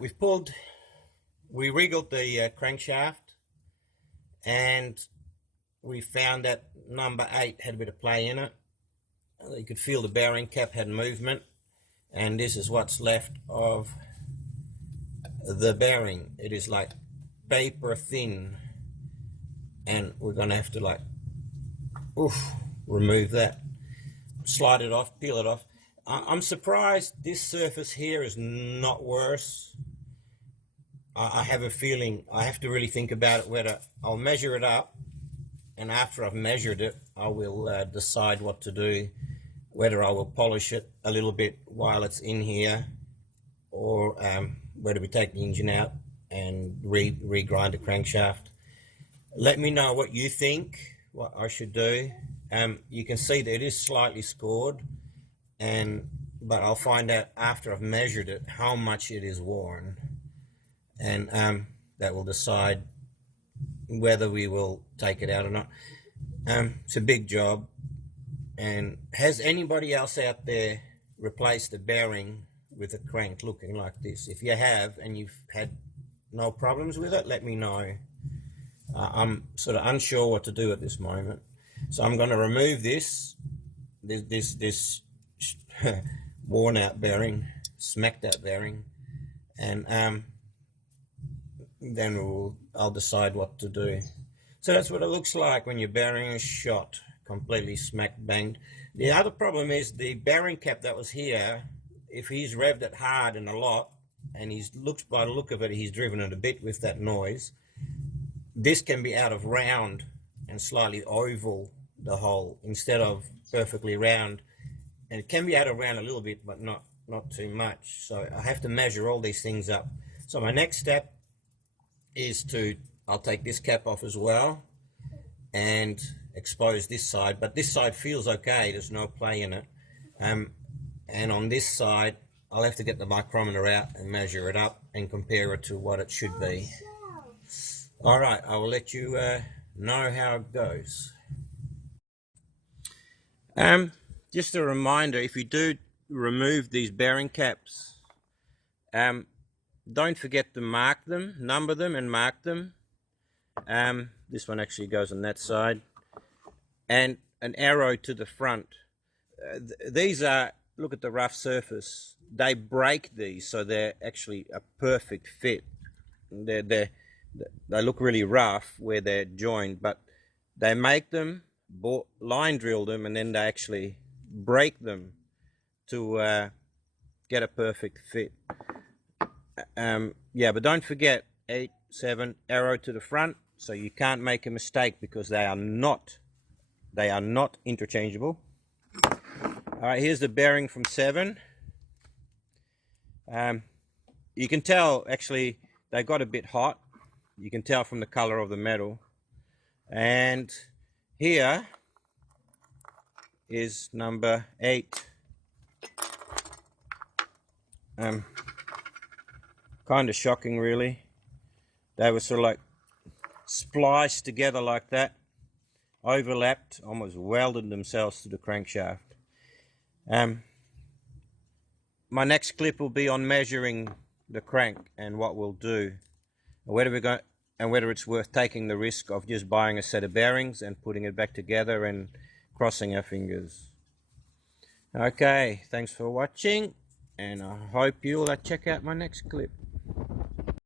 We wriggled the crankshaft, and we found that number 8 had a bit of play in it. You could feel the bearing cap had movement, and this is what's left of the bearing. It is like paper thin, and we're going to have to remove that, slide it off, peel it off. I'm surprised this surface here is not worse. I have a feeling I have to really think about it, whether I'll measure it up, and after I've measured it I will decide what to do, whether I will polish it a little bit while it's in here, or whether we take the engine out and re-grind the crankshaft. Let me know what you think, what I should do. You can see that it is slightly scored, but I'll find out after I've measured it how much it is worn, and that will decide whether we will take it out or not. It's a big job. And has anybody else out there replaced the bearing with a crank looking like this? If you have and you've had no problems with it, let me know. I'm sort of unsure what to do at this moment, so I'm going to remove this worn out bearing, smacked out bearing, and then I'll decide what to do. So that's what it looks like when your bearing is shot, completely smack banged. The other problem is the bearing cap that was here. If he's revved it hard and a lot, and by the look of it, he's driven it a bit with that noise, this can be out of round and slightly oval, the hole, instead of perfectly round. And it can be out of round a little bit, but not too much. So I have to measure all these things up. So my next step is I'll take this cap off as well and expose this side, but this side feels okay, there's no play in it. And on this side I'll have to get the micrometer out and measure it up and compare it to what it should be. Alright, I will let you know how it goes. Just a reminder, if you do remove these bearing caps, don't forget to mark them, number them and mark them. This one actually goes on that side, and an arrow to the front. These are, look at the rough surface, they break these, so they're actually a perfect fit. They look really rough where they're joined, but they make them, line drill them, and then they actually break them to get a perfect fit. Yeah, but don't forget 8, 7, arrow to the front, so you can't make a mistake, because they are not interchangeable. All right, here's the bearing from 7. You can tell actually they got a bit hot. You can tell from the color of the metal. And here is number 8. Kind of shocking, really. They were sort of like spliced together like that, overlapped, almost welded themselves to the crankshaft. My next clip will be on measuring the crank and what we'll do, and whether it's worth taking the risk of just buying a set of bearings and putting it back together and crossing our fingers. Okay, thanks for watching, and I hope you'll check out my next clip.